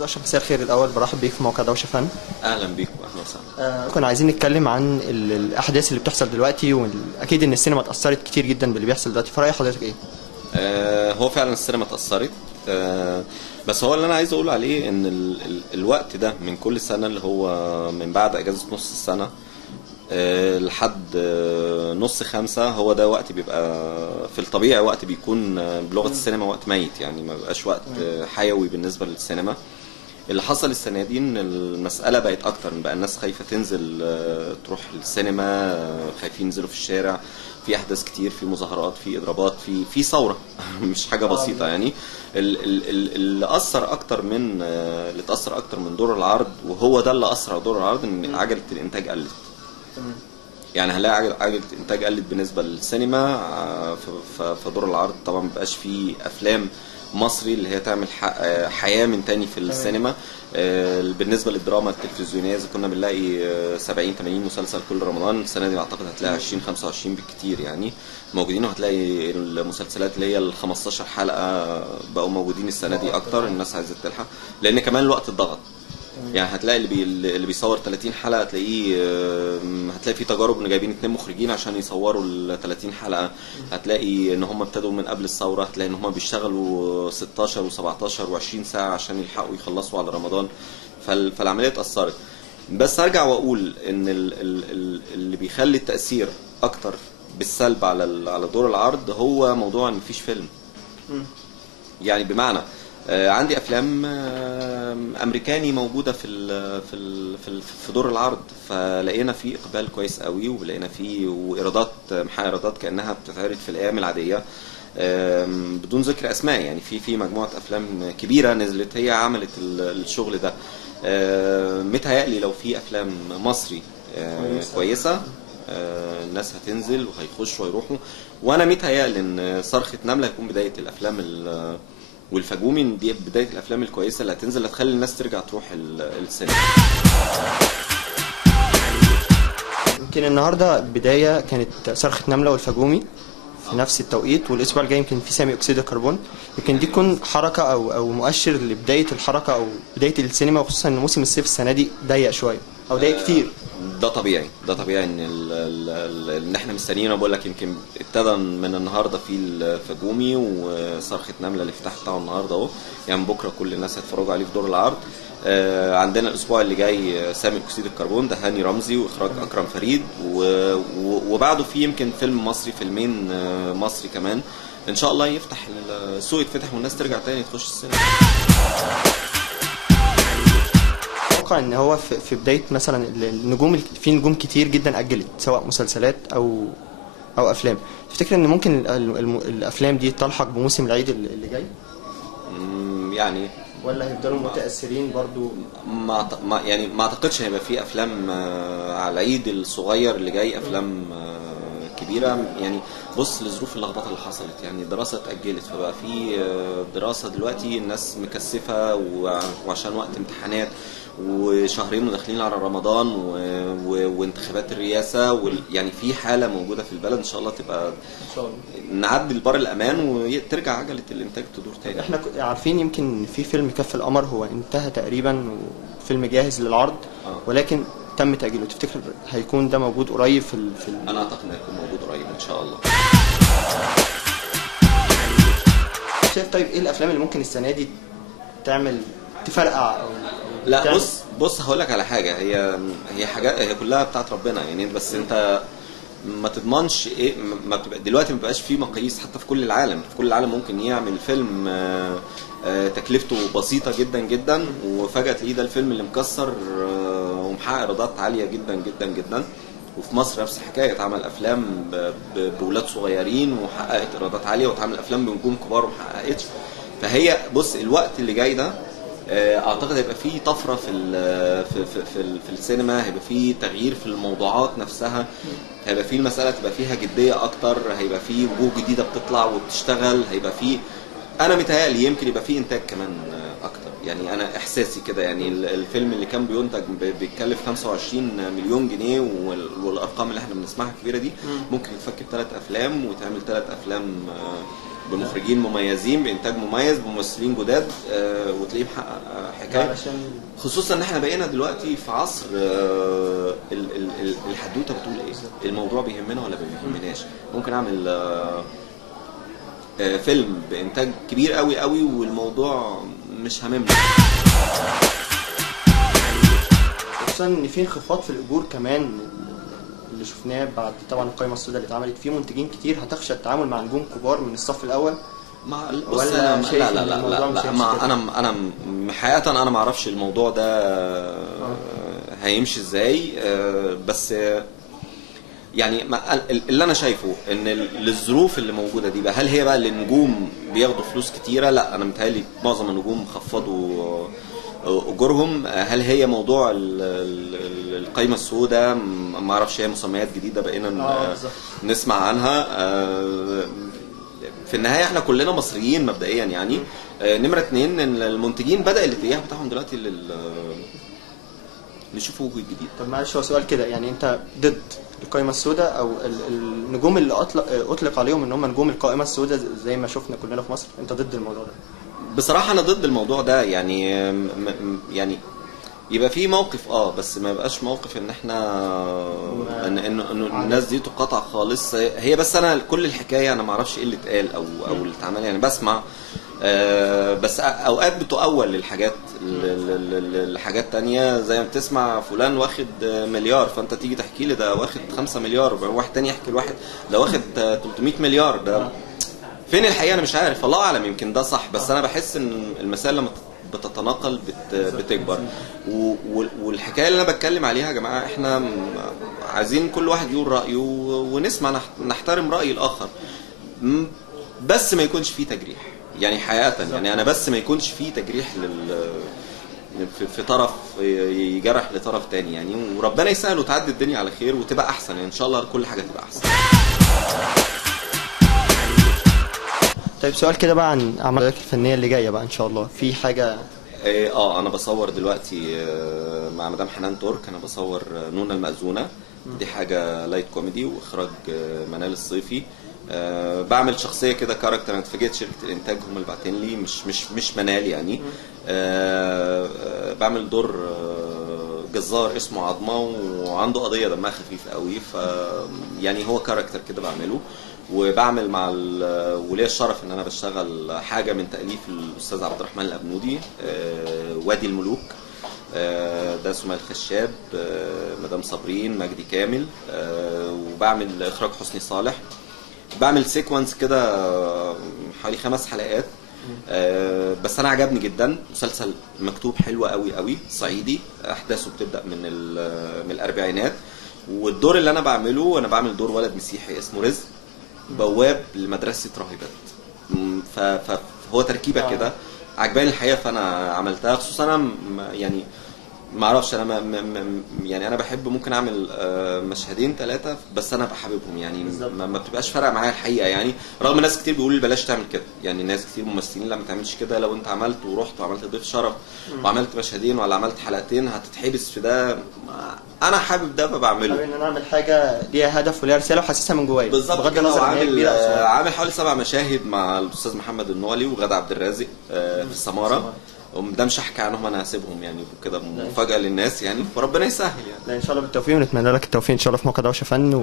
استاذ اشرف، مساء الخير. الاول برحب بيك في موقع دوشه فن. اهلا بيكم، اهلا وسهلا. كنا عايزين نتكلم عن الاحداث اللي بتحصل دلوقتي، واكيد ان السينما اتاثرت كتير جدا باللي بيحصل دلوقتي، فراي حضرتك ايه؟ هو فعلا السينما اتاثرت. بس هو اللي انا عايز اقول عليه ان الوقت ده من كل سنه، اللي هو من بعد اجازه نص السنه لحد نص خمسة، هو ده وقت بيبقى في الطبيعي وقت بيكون بلغة السينما وقت ميت، يعني ما بيبقاش وقت حيوي بالنسبة للسينما. اللي حصل السنة دي ان المسألة بقت اكتر، بقى الناس خايفة تنزل تروح السينما، خايفين ينزلوا في الشارع، في احداث كتير، في مظاهرات، في اضرابات، في ثورة مش حاجة بسيطة يعني. اللي اثر اكتر من اللي اتاثر اكتر من دور العرض، وهو ده اللي اثر على دور العرض، ان عجلة الانتاج قلت. يعني هنلاقي عجلة الانتاج قلت بالنسبة للسينما، فدور العرض طبعا مبقاش فيه افلام مصري اللي هي تعمل حياة من تاني في السينما. بالنسبة للدراما التلفزيونية، اذا كنا بنلاقي 70-80 مسلسل كل رمضان، السنة دي اعتقد هتلاقي 20-25 بالكتير يعني موجودين، وهتلاقي المسلسلات اللي هي ال 15 حلقة بقوا موجودين السنة دي اكتر. الناس عايزة تلحق لان كمان الوقت اتضغط. يعني هتلاقي اللي بيصور 30 حلقه هتلاقي في تجارب ان جايبين 2 مخرجين عشان يصوروا ال 30 حلقه. هتلاقي ان هم ابتدوا من قبل الثوره، هتلاقي ان هم بيشتغلوا 16 و17 و20 ساعه عشان يلحقوا يخلصوا على رمضان. فالعمليه اتاثرت. بس ارجع واقول ان اللي بيخلي التاثير اكتر بالسلب على دور العرض هو موضوع ان مفيش فيلم. يعني بمعنى عندي افلام امريكاني موجوده في دور العرض، فلقينا فيه اقبال كويس قوي، ولقينا فيه وايرادات، محقق ايرادات كانها بتتعرض في الايام العاديه، بدون ذكر اسماء. يعني في مجموعه افلام كبيره نزلت هي عملت الشغل ده. متهيألي لو في افلام مصري كويسه، الناس هتنزل وهيخشوا ويروحوا. وانا متهيألي ان صرخة نملة هيكون بدايه الافلام والفجومي، دي بدايه الافلام الكويسه اللي هتنزل، هتخلي الناس ترجع تروح السينما. يمكن النهارده بدايه كانت صرخة نملة والفجومي في نفس التوقيت، والاسبوع الجاي يمكن في ثاني اكسيد الكربون. يمكن دي تكون حركه او مؤشر لبدايه الحركه او بدايه السينما، وخصوصا ان موسم الصيف السنه دي ضيق شويه او ضيق كتير. ده طبيعي ان احنا مستنيين. بقول لك يمكن ابتدى من النهارده في الفجومي وصرخة نملة الافتتاح بتاعه النهارده اهو، يعني بكره كل الناس هيتفرجوا عليه في دور العرض. عندنا الاسبوع اللي جاي سامي اكسيد الكربون، ده هاني رمزي واخراج اكرم فريد، وبعده في يمكن فيلم مصري، فيلمين مصري كمان ان شاء الله يفتح السوق، يتفتح والناس ترجع تاني تخش السينما. اتوقع ان هو في بدايه مثلا النجوم، في نجوم كتير جدا اجلت سواء مسلسلات او افلام. تفتكر ان ممكن الافلام دي تلحق بموسم العيد اللي جاي؟ يعني ولا هيفضلوا متاثرين برضو؟ ما اعتقدش هيبقى في افلام على العيد الصغير اللي جاي، افلام كبيره. يعني بص لظروف اللخبطه اللي حصلت، يعني الدراسه اتاجلت، فبقى في دراسه دلوقتي، الناس مكثفه وعشان وقت امتحانات وشهرين وداخلين على رمضان وانتخابات الرئاسه، يعني في حاله موجوده في البلد. ان شاء الله تبقى ان شاء الله نعدي البار الامان وترجع عجله الانتاج تدور تاني. احنا عارفين يمكن في فيلم كف القمر هو انتهى تقريبا وفيلم جاهز للعرض، ولكن تم تاجيله. تفتكر هيكون ده موجود قريب انا اعتقد انه هيكون موجود قريب ان شاء الله. شايف طيب ايه الافلام اللي ممكن السنه دي تفرقع لا بص هقول لك على حاجه، هي حاجات هي كلها بتاعت ربنا يعني، بس انت ما تضمنش ايه. دلوقتي ما بقاش في مقاييس حتى في كل العالم. في كل العالم ممكن يعمل فيلم تكلفته بسيطه جدا جدا، وفجاه تلاقيه ده الفيلم اللي مكسر ومحقق ايرادات عاليه جدا جدا جدا. وفي مصر نفس الحكايه، اتعمل افلام بولاد صغيرين وحققت ايرادات عاليه، واتعمل افلام بنجوم كبار وما حققتش. فهي بص الوقت اللي جاي ده اعتقد هيبقى فيه طفره في السينما، هيبقى فيه تغيير في الموضوعات نفسها، هيبقى فيه المساله تبقى فيها جديه اكتر، هيبقى فيه وجوه جديده بتطلع وبتشتغل، هيبقى فيه، انا متهيألي يمكن يبقى فيه انتاج كمان اكتر. يعني انا احساسي كده، يعني الفيلم اللي كان بينتج بيتكلف 25 مليون جنيه، والارقام اللي احنا بنسمعها الكبيره دي، ممكن يتفك ب3 افلام وتعمل 3 افلام بمخرجين مميزين بانتاج مميز بممثلين جداد، وتلاقيه محقق حكايه. خصوصا ان احنا بقينا دلوقتي في عصر الحدوته بتقول ايه، الموضوع بيهمنا ولا ما بيهمناش. ممكن اعمل فيلم بانتاج كبير قوي قوي والموضوع مش هاممني. خصوصا ان في انخفاض في الاجور كمان اللي شفناه بعد طبعا القائمه السوداء اللي اتعملت، في منتجين كتير هتخشى التعامل مع نجوم كبار من الصف الاول. بص لا لا لا لا, لا ما انا حقيقه انا ما اعرفش الموضوع ده هيمشي ازاي، بس يعني اللي انا شايفه ان الظروف اللي موجوده دي بقى، هل هي بقى النجوم بياخدوا فلوس كتيره؟ لا، انا متهيألي معظم النجوم خفضوا اجورهم. هل هي موضوع القايمه السوداء؟ ما اعرفش، هي مسميات جديده بقينا نسمع عنها. في النهايه احنا كلنا مصريين مبدئيا يعني. نمره 2 ان المنتجين بدا الاتجاه بتاعهم دلوقتي نشوف وجوه جديد. طب معلش هو سؤال كده، يعني انت ضد القائمه السوداء او النجوم اللي اطلق عليهم ان هم نجوم القائمه السوداء زي ما شفنا كلنا في مصر، انت ضد الموضوع ده؟ بصراحه انا ضد الموضوع ده، يعني يبقى في موقف بس ما يبقاش موقف ان احنا انه الناس دي تقاطع خالص. هي بس انا كل الحكايه انا ما اعرفش ايه اللي اتقال او اللي اتعمل، يعني بسمع بس اوقات بتؤول للحاجات لحاجات تانية، زي ما بتسمع فلان واخد مليار فانت تيجي تحكي لي ده واخد 5 مليار، واحد تاني يحكي لواحد ده واخد 300 مليار. ده فين الحقيقه؟ انا مش عارف، الله اعلم، يمكن ده صح، بس انا بحس ان المسائل لما بتتناقل بتكبر. والحكايه اللي انا بتكلم عليها يا جماعه، احنا عايزين كل واحد يقول رايه ونسمع، نحترم راي الاخر، بس ما يكونش فيه تجريح. يعني حقيقه يعني انا بس ما يكونش فيه تجريح في طرف يجرح لطرف تاني يعني. وربنا يسهل وتعدي الدنيا على خير وتبقى احسن يعني، ان شاء الله كل حاجه تبقى احسن. طيب سؤال كده بقى عن اعمالك الفنيه اللي جايه بقى ان شاء الله، في حاجه؟ انا بصور دلوقتي مع مدام حنان ترك، انا بصور نونا المأذونة. دي حاجه لايت كوميدي واخراج منال الصيفي. بعمل شخصيه كده كاركتر، انا اتفاجئت شركه الانتاج هم اللي باعتين لي، مش منال يعني. بعمل دور جزار اسمه عظمه وعنده قضيه دمها خفيف قوي، ف يعني هو كاركتر كده بعمله. وبعمل مع ولي الشرف ان انا بشتغل حاجه من تاليف الاستاذ عبد الرحمن الابنودي، وادي الملوك. ده سمية الخشاب، مدام صابرين، مجدي كامل. وبعمل اخراج حسني صالح. بعمل سيكونس كده حوالي 5 حلقات. بس انا عجبني جدا، مسلسل مكتوب حلو قوي قوي، صعيدي، احداثه بتبدا من الاربعينات. والدور اللي انا بعمله، انا بعمل دور ولد مسيحي اسمه رزق، بواب لمدرسه راهبات. فهو تركيبه كده عجباني الحقيقه، فانا عملتها. خصوصا انا يعني ما اعرفش، انا يعني انا بحب ممكن اعمل مشهدين 3 بس انا بحببهم يعني، ما بتبقاش فارقه معايا الحقيقه يعني. رغم ناس كتير بيقولوا لي بلاش تعمل كده، يعني ناس كتير ممثلين لا ما تعملش كده، لو انت عملت ورحت وعملت ضيف شرف وعملت مشهدين ولا عملت حلقتين هتتحبس في ده. انا حابب ده فبعمله، حابب ان انا اعمل حاجه ليها هدف وليها رساله وحاسسها من جوايا بغض النظر عن كبيره. عامل حوالي 7 مشاهد مع الاستاذ محمد النوالي وغادة عبد الرازق في السماره، وده مش هحكي عنهم، انا هسيبهم يعني كده مفاجاه للناس يعني، فربنا يسهل يعني. لا ان شاء الله بالتوفيق، ونتمنى لك التوفيق ان شاء الله في موقع دوشه فن